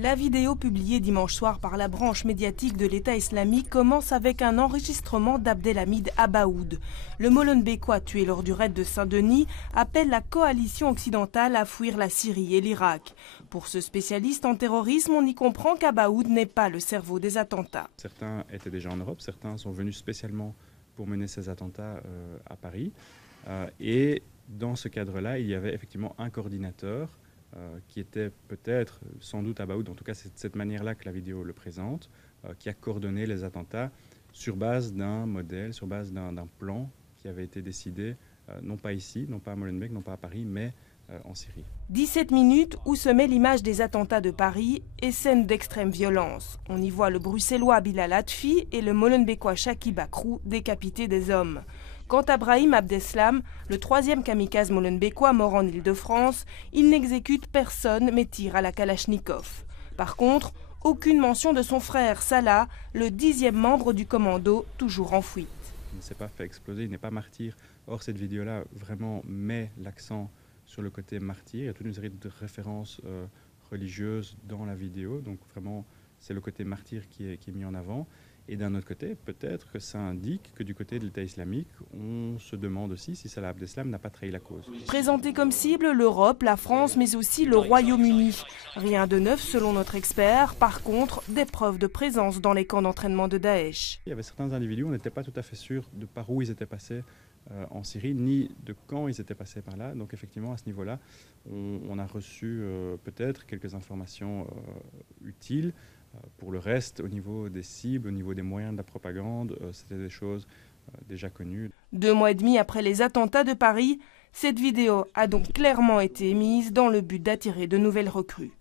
La vidéo publiée dimanche soir par la branche médiatique de l'État islamique commence avec un enregistrement d'Abdelhamid Abaoud. Le Molenbeekois tué lors du raid de Saint-Denis appelle la coalition occidentale à fuir la Syrie et l'Irak. Pour ce spécialiste en terrorisme, on y comprend qu'Abaoud n'est pas le cerveau des attentats. Certains étaient déjà en Europe, certains sont venus spécialement pour mener ces attentats à Paris. Et dans ce cadre-là, il y avait effectivement un coordinateur qui était peut-être, sans doute Abaoud, en tout cas c'est de cette manière-là que la vidéo le présente, qui a coordonné les attentats sur base d'un modèle, sur base d'un plan qui avait été décidé, non pas ici, non pas à Molenbeek, non pas à Paris, mais en Syrie. 17 minutes où se met l'image des attentats de Paris et scènes d'extrême violence. On y voit le bruxellois Bilal Atfi et le Molenbeekois Chaki Bakrou décapiter des hommes. Quant à Brahim Abdeslam, le troisième kamikaze molenbeekois mort en Île-de-France, il n'exécute personne mais tire à la Kalachnikov. Par contre, aucune mention de son frère Salah, le 10e membre du commando, toujours en fuite. Il ne s'est pas fait exploser, il n'est pas martyr. Or, cette vidéo-là vraiment met l'accent sur le côté martyr. Il y a toute une série de références religieuses dans la vidéo. Donc vraiment, c'est le côté martyr qui est mis en avant. Et d'un autre côté, peut-être que ça indique que du côté de l'État islamique, on se demande aussi si Salah Abdeslam n'a pas trahi la cause. Présenté comme cible, l'Europe, la France, mais aussi le Royaume-Uni. Rien de neuf selon notre expert. Par contre, des preuves de présence dans les camps d'entraînement de Daesh. Il y avait certains individus, on n'était pas tout à fait sûr de par où ils étaient passés en Syrie, ni de quand ils étaient passés par là. Donc effectivement, à ce niveau-là, on a reçu peut-être quelques informations utiles. Pour le reste, au niveau des cibles, au niveau des moyens de la propagande, c'était des choses déjà connues. 2 mois et demi après les attentats de Paris, cette vidéo a donc clairement été émise dans le but d'attirer de nouvelles recrues.